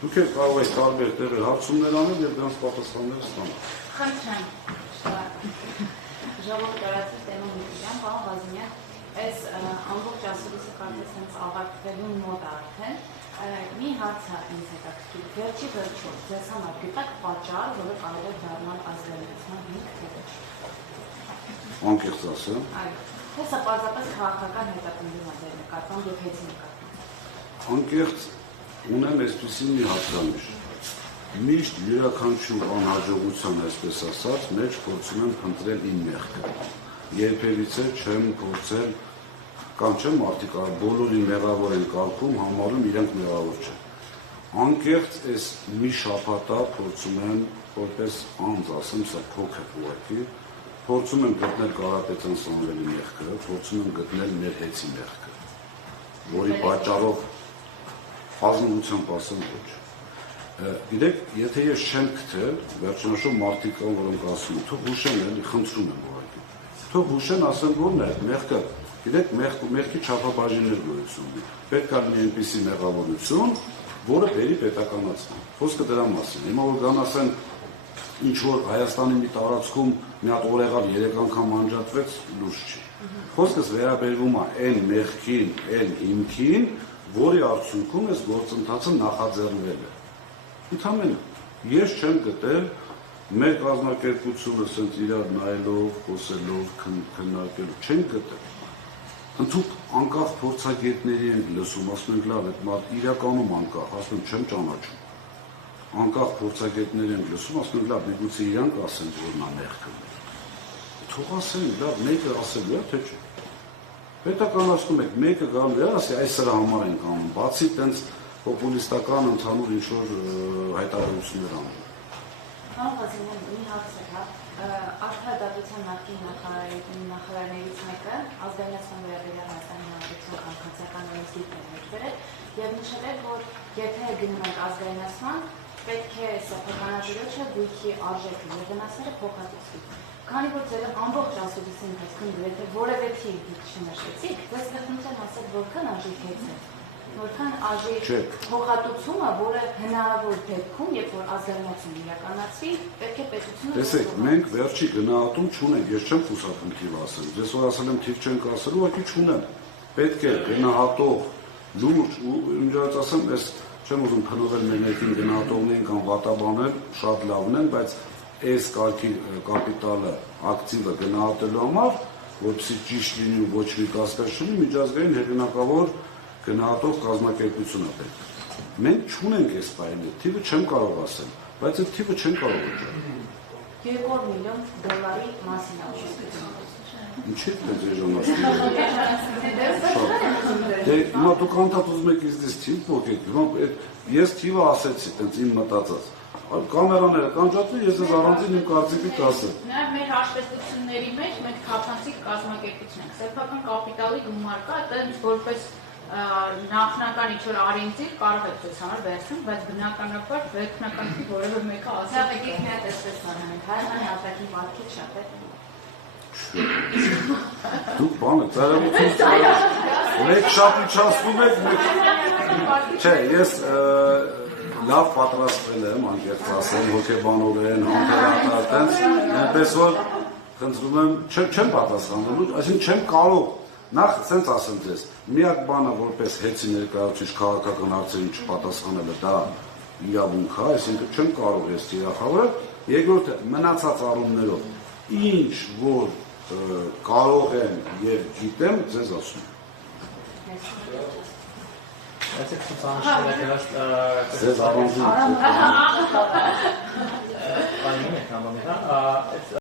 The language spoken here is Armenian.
Դուք եք կարող եք տարբեր տեղեր հարցումներ անել եւ դրանց պատասխանները ստանալ։ Խնդրեմ, ժողովուրդ տարածի տեմը միտյան, պարոն Ղազիմյան, այս ամբողջ ասուլիսը կարծես հենց ավարտվելու մոտ արդեն, մի հարց է ինձ հետաքրքիր, վերջի վերջով, ձեզ համար գտակ պատճառ, որը կարող է դառնալ ազգայնացման հիմք թե ոչ։ Անկեղծ ասեմ։ Այո, թե սա պարզապես քաղաքական հետապնդում է ձեր նկատմամբ եւ հետի նկատմամբ։ Անկեղծ ունեմ այսպիսի մի հատկանիշ։ Միշտ յուրաքանչյուր անհաջողության, այսպես ասած, մեջ փորձում եմ փնտրել իմ մեղքը։ Երբևիցե չեմ փորձել կամ չեմ մարդիկ բոլորին մեղավոր են կարգում, համարում իրենք մեղավոր չեն։ Անկեղծ այս մի շաբաթա փորձում եմ որպես անձ ասեմ, սա փոքր ուղղակի, փորձում եմ գտնել Կարապետյան Սամվելի մեղքը, փորձում եմ գտնել մեր հեծի մեղքը, որի պատճառով ազնվությամբ ասեմ ոչ։ Գիտեք, եթե ես չեմ գտել, վերջնաշով մարդիկ կան, որոնք ասում են, թող հուշեն, էլի խնդրում եմ ուղղակի։ Թող հուշեն, ասեն, որն է մեղքը, գիտեք, մեղքի չափաբաժիններ գոյություն ունի։ Պետք է լինի այնպիսի մեղավորություն, որը բերի պետականացման։ Խոսքը դրա մասին։ Հիմա որ գան ասեն, ինչ որ Հայաստանի մի տարածքում մի հատ օրեղավ 3 անգամ անջատվեց, լուրջ չի։ Խոսքս վերաբերվում է այն մեղքին, այն հիմքին, որի արդյունքում այս գործընթացը նախաձեռնվել է։ Ընդհանրապես ես չեմ գտել մեր կազմակերպությունը ասենց իրար նայելով, խոսելով, քննարկելով, չեմ գտել։ Ընդհանուր անկախ փորձագետների են լսում, ասում են լավ, այդ մարդ իրականում անկախ, ասում եմ չեմ ճանաչում։ Անկախ փորձագետներ են լսում, ասում են լավ, միգուցե իրանք ասեն, որ նա մեղք ունի։ Թող ասեն, լավ, մեկը ասելու է, թե չէ։ Պետականացնում եք, մեկը գալու է, ասի, այս սրա համար ենք անում, բացի տենց պոպուլիստական ընդհանուր ինչ-որ հայտարարություններ անում։ Պարոն Ղազիմյան, մի հարց է, արդարադատության նախկին նախարարներից մեկը ազգայնացման վերաբերյալ Հայաստանի Հանրապետության քաղաքացիական օրենսգիրք է մեջբերել եւ նշել էր, որ եթե գնում ենք ազգայնացման, պետք է սեփականատիրոջը գույքի արժեքը եւ վնասները փոխհատուցվի։ Քանի որ ձեր ամբողջ ասուլիսի ընթացքում գրեթե որևէ թիվ չնշեցիք, ես կխնդրեմ ասել, որքան արժի քեզ է, որքան արժի փոխհատուցումը, որը հնարավոր դեպքում, երբ որ ազգայնացում իրականացվի, պետք է պետությունը։ Տեսեք, մենք վերջի գնահատում չունենք, ես չեմ խուսափում թիվ ասել, ես որ ասել եմ թիվ չենք ասել, ուղղակի չունեմ։ Պետք է գնահատող լուրջ ու ինձ ասեմ, ես չեմ ուզում փնովել մեր ներքին գնահատողներին կամ վատաբանել, շատ լավն են, բայց այս կարգի կապիտալը, ակտիվը գնահատելու համար, որպեսզի ճիշտ լինի ու ոչ մի կասկած չլինի, միջազգային հեղինակավոր գնահատող կազմակերպություն է պետք։ Մենք չունենք այս բանը, թիվը չեմ կարող ասել, բայց այդ թիվը չեմ կարող ասել։ 2 միլիոն դոլարի մասին ասում։ Ինչի՞ դες ժողովուրդ։ Դե հիմա դուք անդադ ուզում եք իզդես թիվ փոխեք, հիմա ես թիվը ասեցի, տենց իմ մտածած։ Կամերաները կանջատվի, ես ես առանձին իմ կարծիքի կասեմ։ Նաև մեր հաշվետվությունների մեջ մենք թափանցիկ կազմակերպություն ենք։ Սեփական կապիտալի գումար կա, այդպես որպես նախնական ինչ-որ օրենսգիր կարող է ցույց համար վերցնել, բայց բնականաբար վերջնականથી որևէ մեկը ասել։ Դա պետք է մի հատ էսպես անենք, հայերենի արտաքին մարդիկ շատ է։ Դուք բանը ծառայություն մեկ շատ իջացնում եք, չէ, ես լավ պատրաստվել եմ, անկեղծ ասեմ, հոգեբանորեն, համբերատար, այնպես որ խնդրում եմ, չեմ պատասխանելու, այսինքն չեմ կարող, նախ սենց ասեմ ձեզ, միակ բանը որպես հեծի ներկայացուցիչ քաղաքական հարցերին չպատասխանելը, դա իրավունք է, այսինքն չեմ կարող ես թիրախավորել, երկրորդը մնացած առումներով, ինչ որ կարող եմ եւ գիտեմ, ձեզ ասում եմ։ Ձեզ առանձին